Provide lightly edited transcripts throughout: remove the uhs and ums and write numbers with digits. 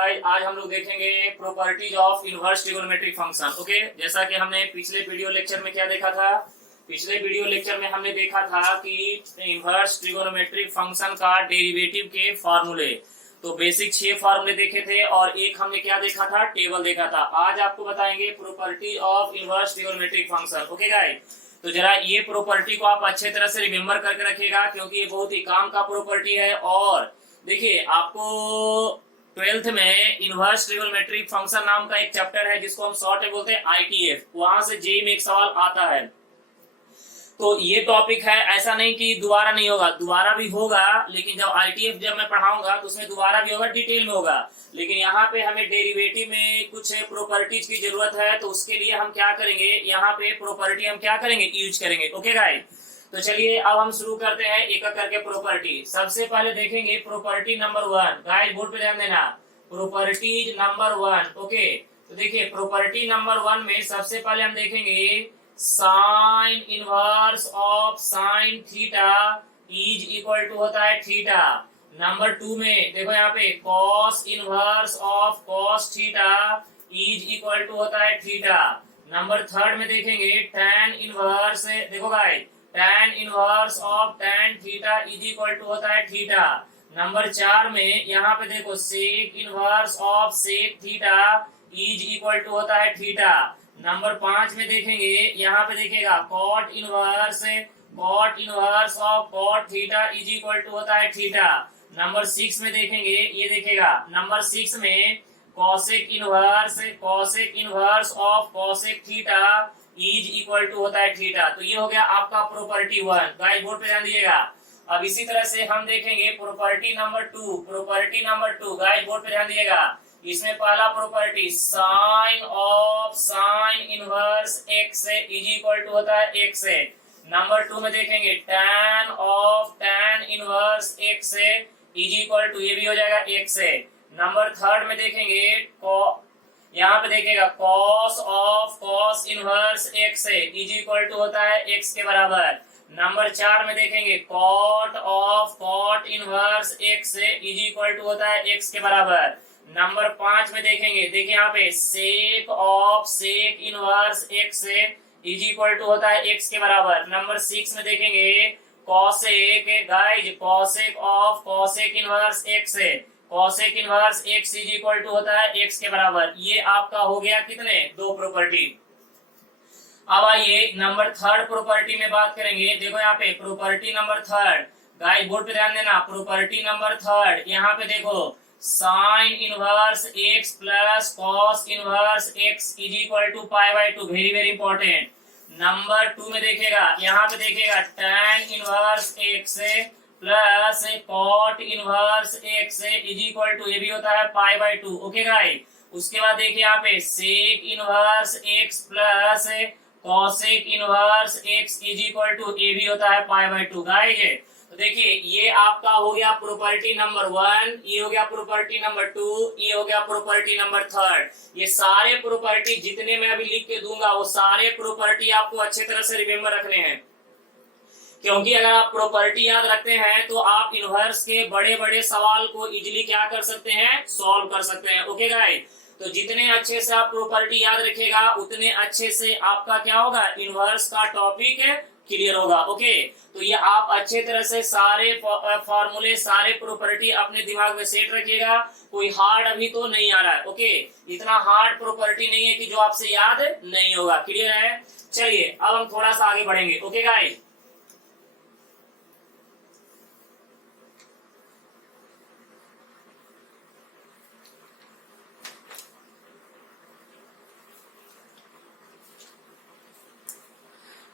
Guys आज हम लोग देखेंगे properties of inverse trigonometric function. Okay, जैसा कि हमने पिछले वीडियो लेक्चर में क्या देखा था, पिछले वीडियो लेक्चर में हमने देखा था कि इनवर्स ट्रिगोनोमेट्रिक फंक्शन का डेरिवेटिव के फॉर्मूले। तो बेसिक 6 फॉर्मूले देखे थे और एक हमने क्या देखा था, टेबल देखा था। आज आपको बताएंगे property of inverse trigonometric function. Okay guys, तो जरा ये प्रॉपर्टी को आप अच्छे तरह से रिमेम्बर करके रखिएगा क्योंकि ये बहुत ही काम का प्रॉपर्टी है। और देखिए आपको 12th में इनवर्स ट्रिगोनोमेट्रिक फंक्शन नाम का एक चैप्टर है जिसको हम शॉर्ट में बोलते हैं आईटीएफ, वहां से जेईई में एक सवाल आता है। तो ये टॉपिक है, ऐसा नहीं कि दोबारा नहीं होगा, दोबारा भी होगा, लेकिन जब आईटीएफ जब मैं पढ़ाऊंगा तो उसमें दोबारा भी होगा, डिटेल में होगा। लेकिन यहाँ पे हमें डेरिवेटिव में कुछ प्रॉपर्टीज की जरूरत है, तो उसके लिए हम क्या करेंगे, यहाँ पे प्रॉपर्टी हम क्या करेंगे, यूज करेंगे। ओके गाइस, तो चलिए अब हम शुरू करते हैं एक एक करके प्रॉपर्टी। सबसे पहले देखेंगे प्रॉपर्टी नंबर 1। गाइस बोर्ड पे ध्यान देना, प्रॉपर्टी नंबर 1। ओके, तो देखिए प्रॉपर्टी नंबर 1 में सबसे पहले हम देखेंगे sine inverse of sine theta is equal to होता है थीटा। नंबर 2 में देखो यहाँ पे cos inverse of cos theta is equal to होता है थीटा। नंबर 3 में देखेंगे tan इनवर्स, देखो guys tan inverse of tan theta is equal to होता है थीटा। नंबर 4 में यहाँ पे देखो sec inverse of sec theta is equal to होता है थीटा। नंबर 5 में देखेंगे, यहाँ पे देखिएगा cot inverse of cot theta is equal to होता है थीटा। नंबर 6 में देखेंगे, ये देखिएगा नंबर 6 में cosec inverse of cosec theta is equal to होता है थीटा। तो ये हो गया आपका प्रॉपर्टी 1। गाइस बोर्ड पे ध्यान दीजिएगा। अब इसी तरह से हम देखेंगे प्रॉपर्टी नंबर 2। गाइस बोर्ड पे ध्यान दीजिएगा। इसमें पहला property sine of sine inverse x is equal to होता है एक्स। नंबर 2 में देखेंगे tan of tan inverse x is equal to, ये भी हो जाएगा एक्स। नंबर 3 में देखेंगे यहाँ पे देखिएगा cos of cos inverse x is equal to होता है x के बराबर। नंबर 4 में देखेंगे cot of cot inverse x is equal to होता है x के बराबर। नंबर 5 में देखेंगे, देखिए यहाँ पे sec of sec inverse x is equal to होता है x के बराबर। नंबर 6 में देखेंगे cosec of cosec inverse x cosec inverse x is equal to होता है x के बराबर। ये आपका हो गया कितने, 2 प्रॉपर्टी। अब आइए नंबर 3 प्रॉपर्टी में बात करेंगे। देखो यहाँ पे प्रॉपर्टी नंबर 3, गाइस बोर्ड पे ध्यान देना। प्रॉपर्टी नंबर 3 यहाँ पे देखो sine inverse x plus cos inverse x is equal to π/2, very very important. Number 2 में देखेगा, यहाँ पे देखेगा tan inverse x plus cot inverse x is equal to, ये भी होता है π/2। ओके गाइस, उसके बाद देखिए यहाँ पे sec inverse x plus cosec inverse x is equal to, ये भी होता है π/2। गाइस तो देखिए ये आपका हो गया प्रॉपर्टी नंबर 1, ये हो गया प्रॉपर्टी नंबर 2, ये हो गया प्रॉपर्टी नंबर 3। ये सारे प्रॉपर्टी जितने मैं अभी लिख के दूंगा वो सारे प्रॉपर्टी आपको अच्छे तरह से रिमेम्बर रखने हैं, क्योंकि अगर आप प्रॉपर्टी याद रखते हैं तो आप इनवर्स के बड़े बड़े सवाल को इजीली क्या कर सकते हैं, सॉल्व कर सकते हैं। ओके गाइस, तो जितने अच्छे से आप प्रॉपर्टी याद रखेगा उतने अच्छे से आपका क्या होगा, इनवर्स का टॉपिक क्लियर होगा। ओके, तो ये आप अच्छे तरह से सारे फॉर्मूले सारे प्रॉपर्टी अपने दिमाग में सेट रखिएगा। कोई हार्ड अभी तो नहीं आ रहा है। ओके, इतना हार्ड प्रॉपर्टी नहीं है कि जो आपसे याद नहीं होगा। क्लियर है? चलिए अब हम थोड़ा सा आगे बढ़ेंगे। ओके गाइस,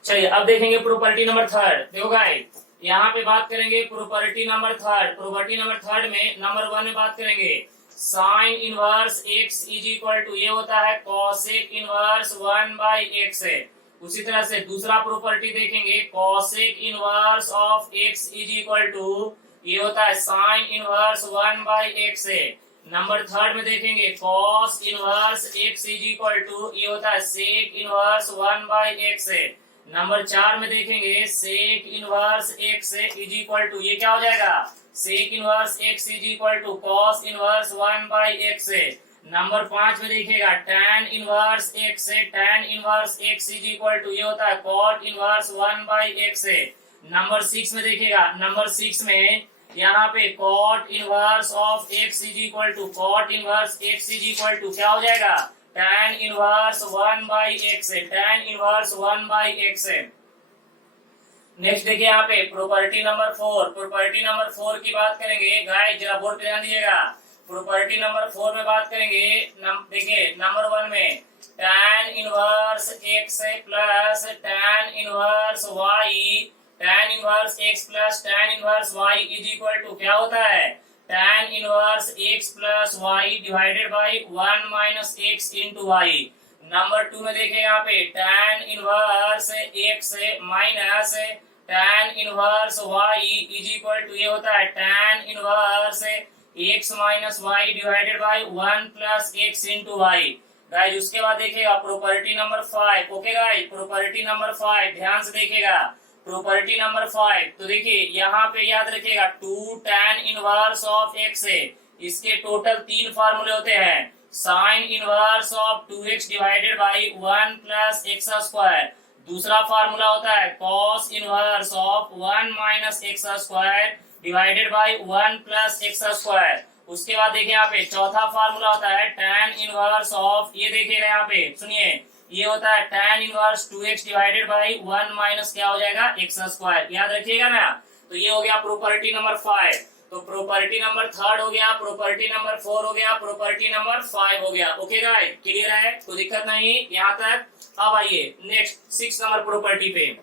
चलिए अब देखेंगे प्रॉपर्टी नंबर 3। देखो गाइस यहाँ पे बात करेंगे प्रॉपर्टी नंबर 3। प्रॉपर्टी नंबर 3 में नंबर 1 में बात करेंगे sine inverse x is equal to, ये होता है कॉसेक इनवर्स 1/x। उसी तरह से दूसरा प्रॉपर्टी देखेंगे cosec inverse of x is equal to, ये होता है साइन इनवर्स 1/x। नंबर 3 में देखेंगे cos inverse x is equal to, ये होता है सेक इनवर्स 1/x। नंबर 4 में देखेंगे sec inverse x is equal to, ये क्या हो जाएगा, sec inverse x is equal to cos inverse 1/x है। नंबर 5 में देखिएगा tan इनवर्स x है, tan inverse x is equal to ये होता है cot इनवर्स 1/x है। नंबर 6 में देखिएगा, नंबर 6 में यहाँ पे cot inverse of x is equal to cot inverse x is equal to क्या हो जाएगा tan इनवर्स 1/x है, tan इनवर्स 1/x है। नेक्स्ट देखिए यहाँ पे प्रॉपर्टी नंबर 4, प्रॉपर्टी नंबर 4 की बात करेंगे। गाइस जरा बोर्ड पे ध्यान दीजिएगा। प्रॉपर्टी नंबर 4 में बात करेंगे। देखिए नंबर 1 में tan inverse x plus tan inverse y, tan inverse x plus tan inverse y is equal to क्या होता है tan inverse x plus y divided by 1 minus x into y। Number 2 में देखिए यहाँ पे tan inverse x minus tan inverse y is equal to ये होता है tan inverse x minus y divided by 1 plus x into y। Guys उसके बाद देखिएगा property number 5। Okay guys, property number 5 ध्यान से देखिएगा। प्रॉपर्टी नंबर 5 तो देखिए यहाँ पे याद रखिएगा 2 tan इनवर्स ऑफ x है। इसके टोटल 3 फार्मूले होते हैं। Sign inverse of 2x divided by 1 plus x square. दूसरा फार्मूला होता है cos inverse of 1 minus x square divided by 1 plus x square. उसके बाद देखिए यहाँ पे चौथा फार्मूला होता है tan इनवर्स ऑफ, ये देखिएगा यहाँ पे सुनिए, ये होता है tan inverse 2x divided by 1 minus क्या हो जाएगा एक्स स्क्वायर। याद रखिएगा ना। तो ये हो गया प्रॉपर्टी नंबर 5। तो प्रॉपर्टी नंबर 3 हो गया, प्रॉपर्टी नंबर 4 हो गया, प्रॉपर्टी नंबर 5 हो गया। ओके गाइस, क्लियर है, कोई दिक्कत नहीं यहाँ तक। अब आइए नेक्स्ट 6 नंबर प्रॉपर्टी पे।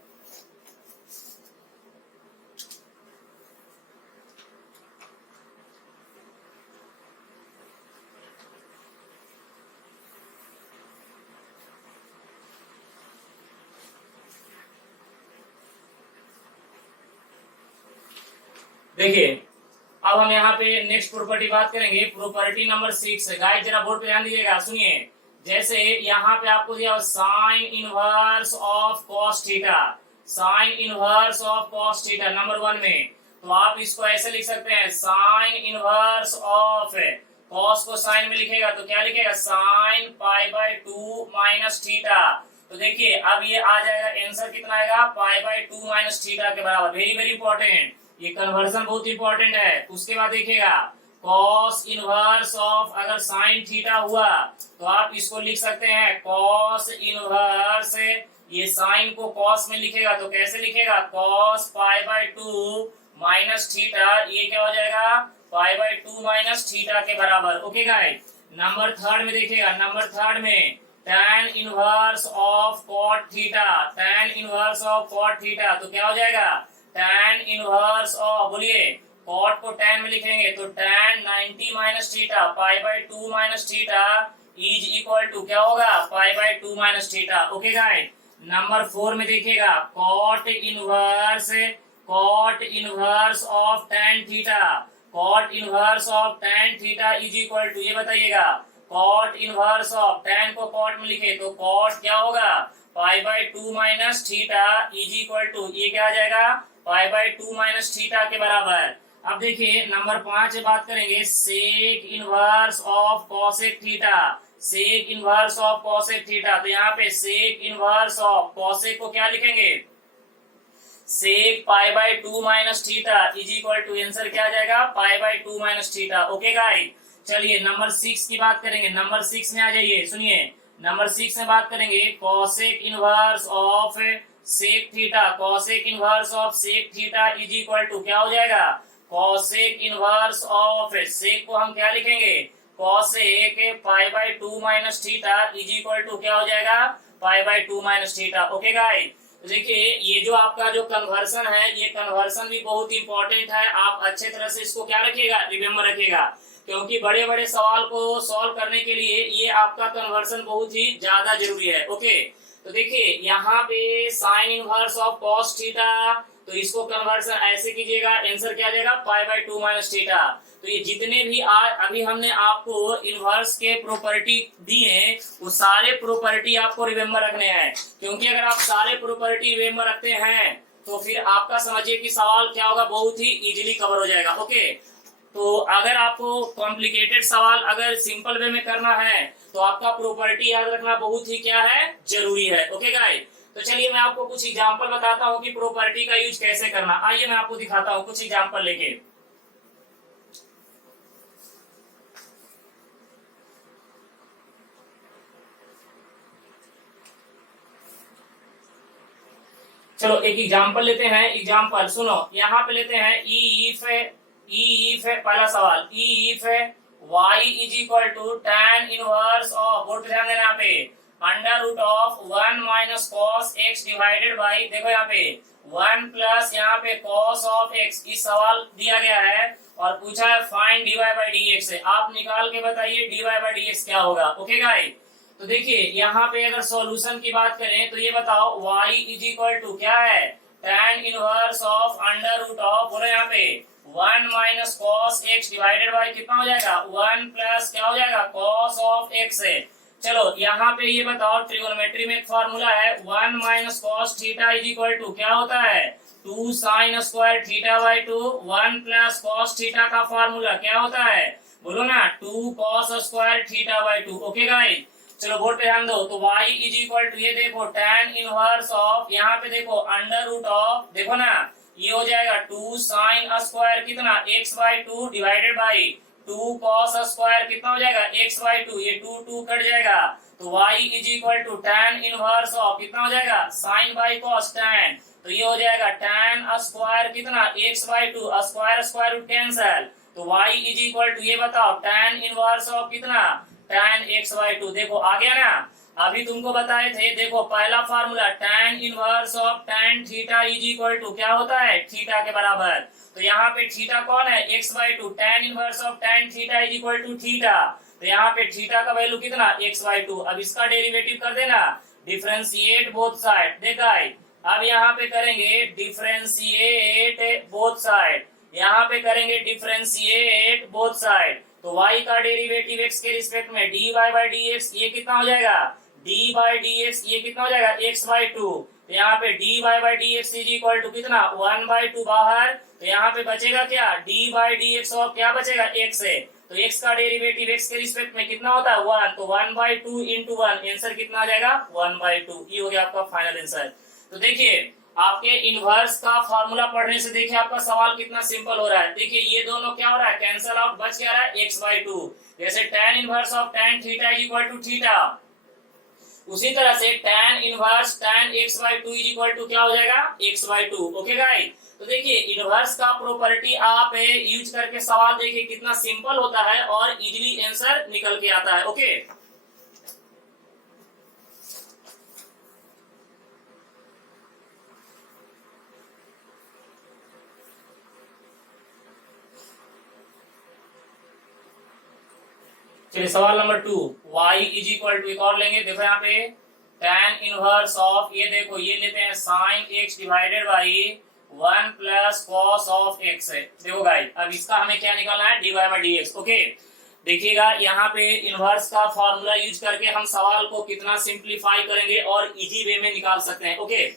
देखिए अब हम यहाँ पे नेक्स्ट प्रॉपर्टी बात करेंगे, प्रॉपर्टी नंबर 6। गाइस जरा बोर्ड पे ध्यान दीजिएगा, सुनिए। जैसे यहाँ पे आपको दिया sign inverse of cos theta, sign inverse of cos theta number 1 में, तो आप इसको ऐसे लिख सकते हैं साइन इनवर्स ऑफ कॉस को साइन में लिखेगा तो क्या लिखेगा साइन π/2 माइनस थीटा। तो देखिए अब ये आ जाएगा, आंसर कितना आएगा π/2 माइनस थीटा के बराबर। वेरी वेरी इंपॉर्टेंट, ये कन्वर्जन बहुत इंपॉर्टेंट है। उसके बाद देखिएगा कॉस इनवर्स ऑफ, अगर साइन थीटा हुआ तो आप इसको लिख सकते हैं कॉस इनवर्स, ये साइन को कॉस में लिखेगा तो कैसे लिखेगा कॉस π/2 माइनस थीटा, ये क्या हो जाएगा π/2 माइनस थीटा के बराबर। ओके गाइस, नंबर 3 में देखिएगा, नंबर 3 में tan inverse of cot theta, tan inverse of cot theta तो क्या हो जाएगा tan इनवर्स ऑफ, बोलिए cot को tan में लिखेंगे तो tan 90 minus theta π/2 minus theta is equal to क्या होगा π/2 minus theta. Okay guys, number 4 में देखिएगा cot inverse of tan theta, cot inverse of tan theta is equal to, ये बताइएगा cot इनवर्स ऑफ, tan को cot में लिखे तो cot क्या होगा π/2 minus theta is equal to, ये क्या आ जाएगा π/2 माइनस थीटा के बराबर। अब देखिए नंबर 5 में बात करेंगे sec inverse of cosec theta, sec inverse of cosec theta. तो यहाँ पे सेक इनवर्स ऑफ कॉसेक को क्या लिखेंगे sec π/2 minus theta is equal to, answer क्या आ जाएगा π/2 माइनस थीटा। ओके गाइस, चलिए नंबर 6 की बात करेंगे। नंबर 6 में आ जाइए, सुनिए नंबर 6 में बात करेंगे cosec inverse of sec theta, cosec inverse of sec theta is equal to क्या हो जाएगा कॉसेक इनवर्स ऑफ, सेक को हम क्या लिखेंगे cosec π/2 minus theta is equal to क्या हो जाएगा π/2 माइनस थीटा। ओके गाइस, देखिए ये जो आपका जो कन्वर्सन है, ये कन्वर्सन भी बहुत इंपॉर्टेंट है। आप अच्छे तरह से इसको क्या रखिएगा रिमेम्बर रखिएगा, क्योंकि बड़े बड़े सवाल को सॉल्व करने के लिए ये आपका कन्वर्सन बहुत ही ज्यादा जरूरी है। ओके, तो देखिए यहाँ पे sign inverse of cos theta, तो इसको कन्वर्सन ऐसे कीजिएगा, आंसर क्या आ जाएगा π/2 माइनस थीटा। तो ये जितने भी अभी हमने आपको इनवर्स के प्रॉपर्टी दिए, वो सारे प्रॉपर्टी आपको रिमेम्बर रखने हैं, क्योंकि अगर आप सारे प्रॉपर्टी रिमेम्बर रखते हैं तो फिर आपका समझिए कि सवाल क्या होगा, बहुत ही इजीली कवर हो जाएगा। ओके, तो अगर आपको कॉम्प्लिकेटेड सवाल अगर सिंपल वे में करना है तो आपका प्रॉपर्टी याद रखना बहुत ही क्या है, जरूरी है। ओके गाइस, तो चलिए मैं आपको कुछ एग्जांपल बताता हूँ कि प्रॉपर्टी का यूज कैसे करना। आइए मैं आपको दिखाता हूँ कुछ एग्जांपल लेके। चलो एक एग्जांपल लेते हैं। एग्जांपल सुनो, यहाँ पे लेते हैं इफ है पहला सवाल, if y is equal to tan inverse of, board पे ध्यान देना यहाँ पे, under root of 1 minus cos x divided by, देखो यहाँ पे 1 प्लस यहाँ पे कॉस ऑफ x। इस सवाल दिया गया है और पूछा है फाइंड dy बाई dx से, आप निकाल के बताइए dy बाई dx क्या होगा। ओके गाइस, तो देखिए यहाँ पे अगर सॉल्यूशन की बात करें तो ये बताओ y इज इक्वल टू क्या है, tan inverse of under root of, बोलो यहाँ पे 1 minus cos x divided by कितना हो जाएगा 1 प्लस क्या हो जाएगा कॉस ऑफ x है। चलो यहाँ पे ये बताओ, ट्रिगोनोमेट्री में एक फॉर्मूला है 1 minus cos theta is equal to क्या होता है 2 sine square theta by 2। 1 plus cos theta का फॉर्मूला क्या होता है, बोलो ना 2 cos square theta by 2। Okay guys, चलो बोर्ड पे ध्यान दो, तो y इज इक्वल टू ये देखो tan इनवर्स ऑफ, यहाँ पे देखो अंडर रूट ऑफ, देखो ना ये हो जाएगा 2 साइन स्क्वायर कितना x by 2 divided by 2 cos square कितना हो जाएगा x बाई 2, ये 2 कट जाएगा, तो y is equal to tan inverse of कितना हो जाएगा साइन बाई कॉस tan, तो ये हो जाएगा tan स्क्वायर कितना x by 2, square square root cancel, तो y इज इक्वल टू ये बताओ tan इनवर्स ऑफ कितना tan x बाई 2। देखो आ गया ना, अभी तुमको बताए थे, देखो पहला formula tan inverse of tan theta is equal to क्या होता है थीटा के बराबर, तो यहाँ पे थीटा कौन है x by 2, tan inverse of tan theta is equal to theta, तो यहाँ पे थीटा का वैल्यू कितना x बाई 2। अब इसका डेरिवेटिव कर देना, डिफरेंशिएट बोथ साइड। देखा है, अब यहाँ पे करेंगे डिफरेंशिएट बोथ साइड, यहाँ पे करेंगे डिफरेंशिएट बोथ साइड, तो y का डेरिवेटिव x के रिस्पेक्ट में dy बाई dx, ये कितना हो जाएगा d बाई dx, ये कितना हो जाएगा x बाई 2, तो यहाँ पे dy by dx is equal to कितना 1 बाई 2 बाहर, तो यहाँ पे बचेगा क्या d बाई dx और क्या बचेगा x है, तो x का डेरिवेटिव x के रिस्पेक्ट में कितना होता है 1, तो 1 बाई 2 इंटू 1, आंसर कितना आ जाएगा 1 बाई 2। ये हो गया आपका फाइनल आंसर। तो देखिए आपके इनवर्स का फॉर्मूला पढ़ने से देखिए आपका सवाल कितना सिंपल हो रहा है। देखिए ये दोनों क्या हो रहा है, कैंसल आउट, बच क्या रहा है x बाई 2, जैसे tan inverse of tan theta is equal to theta, उसी तरह से tan inverse tan x by 2 is equal to क्या हो जाएगा x बाई 2। ओके गाइस, तो देखिए इनवर्स का प्रॉपर्टी आप यूज करके सवाल देखिए कितना सिंपल होता है और इजीली आंसर निकल के आता है। ओके, चलिए सवाल number 2, y is equal to एक और लेंगे, देखो यहाँ पे tan इनवर्स ऑफ, ये देखो ये लेते हैं sine x divided by 1 plus cos of x है। देखो गाइस, अब इसका हमें क्या निकालना है dy बाई dx। ओके, देखिएगा यहाँ पे इनवर्स का फॉर्मूला यूज करके हम सवाल को कितना सिंप्लीफाई करेंगे और इजी वे में निकाल सकते हैं। ओके,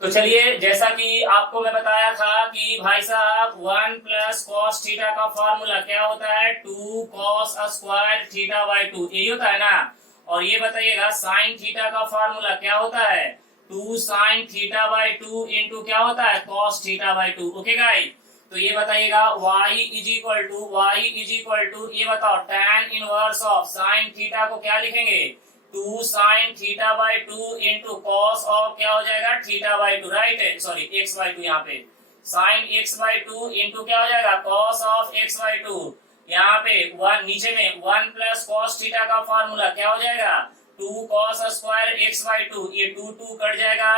तो चलिए जैसा कि आपको मैं बताया था कि भाई साहब 1 प्लस कॉस थीटा का फॉर्मूला क्या होता है 2 कॉस स्क्वायर थीटा बाई 2, यही होता है ना। और ये बताइएगा साइन थीटा का फॉर्मूला क्या होता है 2 साइन थीटा बाई 2 इंटू क्या होता है cos theta by 2। Okay guys, तो ये बताइएगा y इज इक्वल टू ये बताओ tan inverse of sine theta को क्या लिखेंगे 2 sine theta by 2 into cos of क्या हो जाएगा theta by 2, right, sorry x by 2, यहाँ पे साइन x बाई 2 इंटू क्या हो जाएगा कॉस ऑफ x बाई 2, यहाँ पे 1 नीचे में 1 प्लस कॉस थीटा का फॉर्मूला क्या हो जाएगा 2 कॉस स्क्वायर x बाई 2, ये 2 कट जाएगा,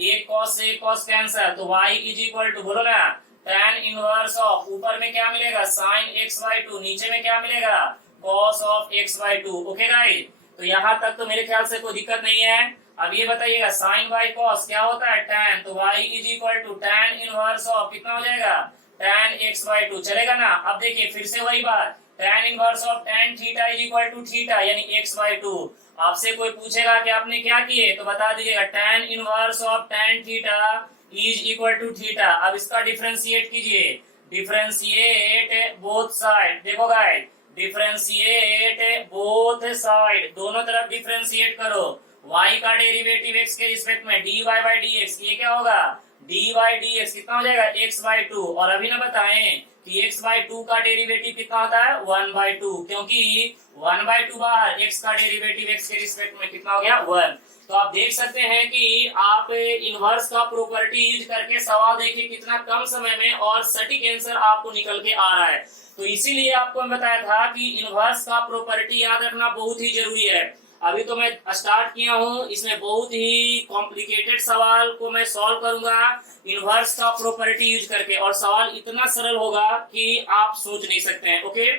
एक कॉस से एक कॉस कैंसल, तो y इज इक्वल टू बोलो ना tan इनवर्स ऑफ, ऊपर में क्या मिलेगा साइन x बाई 2, नीचे में क्या मिलेगा cos of x by 2। Okay guys, तो यहाँ तक तो मेरे ख्याल से कोई दिक्कत नहीं है। अब ये बताइएगा साइन बाई कॉस क्या होता है tan, तो y is equal to tan inverse of कितना हो जाएगा tan x/2 चलेगा ना। अब देखिए फिर से वही बात, tan inverse of tan theta is equal to theta यानी x/2। आपसे कोई पूछेगा कि आपने क्या किए तो बता दीजिएगा tan inverse of tan theta is equal to theta. अब इसका डिफरेंशिएट कीजिए, डिफरेंशिएट बोथ साइड। देखो गाइस, डिफरेंशिएट बोथ साइड, दोनों तरफ डिफरेंशिएट करो। y का डेरिवेटिव x के रिस्पेक्ट में dy बाई dx, ये क्या होगा dy dx कितना हो जाएगा x/2। और अभी ना बताएं कि x/2 का डेरिवेटिव कितना होता है 1/2, क्योंकि 1/2 बाहर, x का डेरिवेटिव x के रिस्पेक्ट में कितना हो गया 1। तो आप देख सकते हैं कि आप इनवर्स का प्रॉपर्टी यूज करके सवाल देखिए कितना कम समय में और सटीक आंसर आपको निकल के आ रहा है। तो इसीलिए आपको मैं बताया था कि इनवर्स का प्रॉपर्टी याद रखना बहुत ही जरूरी है। अभी तो मैं स्टार्ट किया हूं, इसमें बहुत ही कॉम्प्लिकेटेड सवाल को मैं सॉल्व करूंगा इनवर्स का प्रॉपर्टी यूज करके, और सवाल इतना सरल होगा कि आप सोच नहीं सकते हैं। ओके,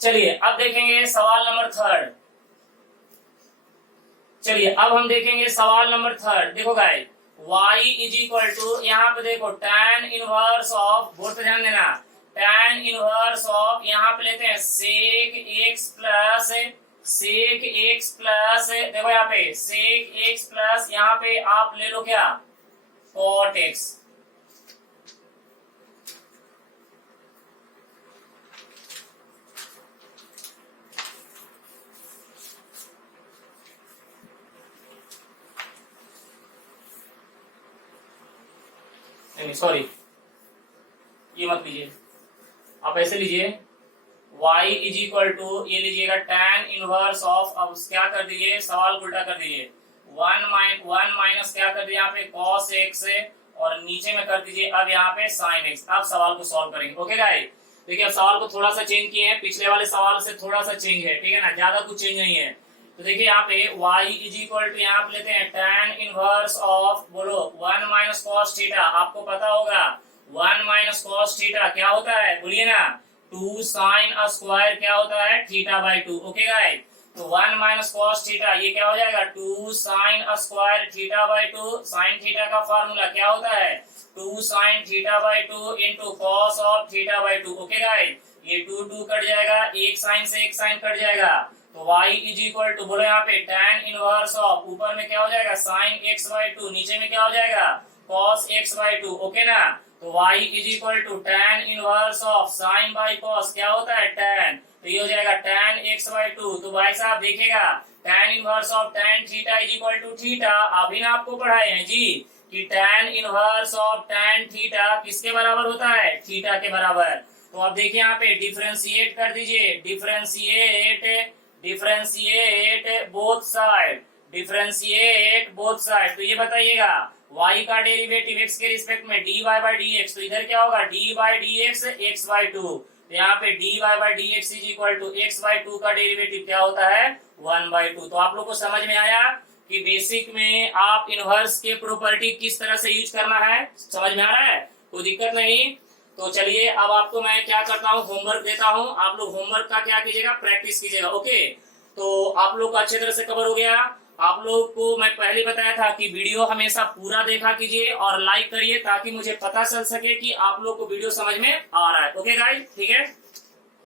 चलिए अब देखेंगे सवाल नंबर 3। चलिए अब हम देखेंगे सवाल नंबर 3। देखो guys, y is equal to, यहाँ पे देखो tan इनवर्स ऑफ, बहुत ध्यान देना, tan इनवर्स ऑफ, यहाँ पे लेते हैं sec x प्लस देखो यहाँ पे sec x प्लस, यहाँ पे आप ले लो क्या cot x। नहीं सॉरी, ये मत लीजिए, आप ऐसे लीजिए, y इज इक्वल टू, ये लीजिएगा tan इनवर्स ऑफ, अब क्या कर दीजिए सवाल उल्टा कर दीजिए, 1 माइनस क्या कर दिया यहाँ पे cos x, और नीचे में कर दीजिए अब यहाँ पे sin x। अब सवाल को सॉल्व करेंगे। ओके गाइस, देखिए अब सवाल को थोड़ा सा चेंज किए हैं, पिछले वाले सवाल से थोड़ा सा चेंज है, ठीक है ना, ज्यादा कुछ चेंज नहीं है। तो देखिए यहाँ पे y इज इक्वल टू, यहाँ पे लेते हैं tan इनवर्स ऑफ, बोलो 1 माइनस कॉस थीटा। आपको पता होगा 1 माइनस कॉस थीटा क्या होता है, बोलिए ना, 2 साइन स्क्वायर क्या होता है थीटा/2। ओके गाइस, तो 1 माइनस कॉस थीटा ये क्या हो जाएगा 2 साइन स्क्वायर थीटा/2। साइन थीटा का फार्मूला क्या होता है 2 साइन थीटा/2 इंटू कॉस ऑफ थीटा/2। ओके गाइस, ये 2 कट जाएगा, एक साइन से एक साइन कट जाएगा, तो y इज इक्वल टू, बोलो यहाँ पे tan इनवर्स ऑफ, ऊपर में क्या हो जाएगा साइन x/2, नीचे में क्या हो जाएगा cos x/2। ओके ना, तो y is equal to tan inverse of sine by cos क्या होता है tan, तो ये हो जाएगा tan x/2। तो भाई साहब देखिएगा tan inverse of tan theta is equal to theta, अभी ना आपको पढ़ाए हैं जी कि tan inverse of tan theta किसके बराबर होता है थीटा के बराबर। तो अब देखिए यहाँ पे डिफरेंशिएट कर दीजिए, differentiate both side, differentiate both side. तो ये बताइएगा y का डेरिवेटिव x के रिस्पेक्ट में dy बाई dx, तो इधर क्या होगा d बाई dx x/2। तो यहाँ पे dy by dx is equal to x/2 का डेरिवेटिव क्या होता है 1/2। तो आप लोग को समझ में आया कि बेसिक में आप इनवर्स के प्रॉपर्टी किस तरह से यूज करना है, समझ में आ रहा है, कोई दिक्कत नहीं। तो चलिए अब आपको मैं क्या करता हूँ होमवर्क देता हूँ, आप लोग होमवर्क का क्या कीजिएगा प्रैक्टिस कीजिएगा। ओके, तो आप लोग का अच्छे तरह से कवर हो गया। आप लोग को मैं पहले बताया था कि वीडियो हमेशा पूरा देखा कीजिए और लाइक करिए ताकि मुझे पता चल सके कि आप लोग को वीडियो समझ में आ रहा है। ओके गाइस, ठीक है।